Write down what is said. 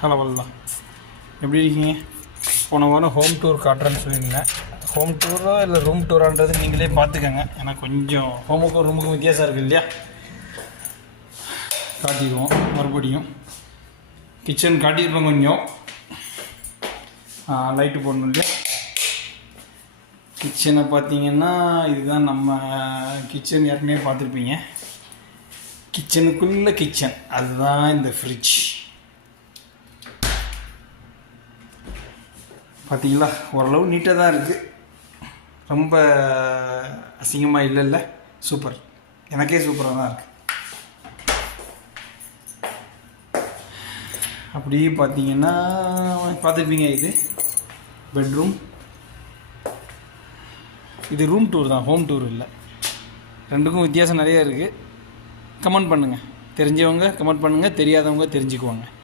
Hello வல்லலாம், எப்படி இருக்கீங்க? போன வாரம் ஹோம் டூர் காட்டுறேன்னு சொல்லியிருந்தேன். ஹோம் டூரோ இல்லை ரூம் டூரான்றது நீங்களே பார்த்துக்கோங்க. ஏன்னா கொஞ்சம் ஹோமுக்கும் ரூமுக்கும் வித்தியாசம் இருக்குது இல்லையா? காட்டிடுவோம். மறுபடியும் கிச்சன் காட்டியிருப்போம். கொஞ்சம் லைட்டு போடணும் இல்லையா? கிச்சனை பார்த்தீங்கன்னா இதுதான் நம்ம கிச்சன். ஏற்கனவே பார்த்துருப்பீங்க. கிச்சனுக்குள்ளே கிச்சன், அதுதான் இந்த ஃப்ரிட்ஜ். பார்த்தீங்களா, ஓரளவு நீட்டாக தான் இருக்குது. ரொம்ப அசிங்கமாக இல்லைல்ல? சூப்பர், எனக்கே சூப்பராக தான் இருக்குது. அப்படியே பார்த்தீங்கன்னா பார்த்துருப்பீங்க, இது பெட்ரூம். இது ரூம் டூர் தான், ஹோம் டூர் இல்லை. ரெண்டுக்கும் வித்தியாசம் நிறையா இருக்குது. கமெண்ட் பண்ணுங்கள், தெரிஞ்சவங்க கமெண்ட் பண்ணுங்கள், தெரியாதவங்க தெரிஞ்சுக்குவாங்க.